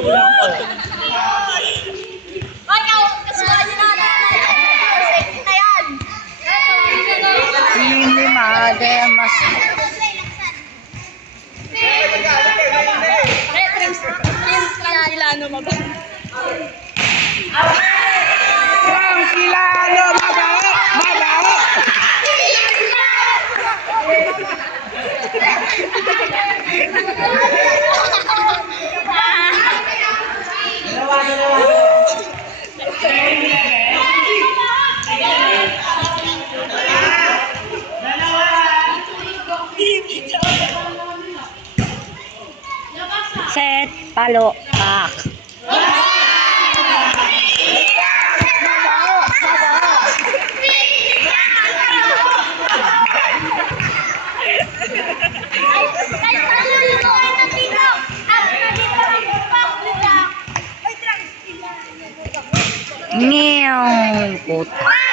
Kulang ko. Ay, kasuhan nyo na. Safety na yan. Hindi maade mas Ilano mo ba? Ang kilalo, mabaho! Mabaho! set palo pak. Meow puta.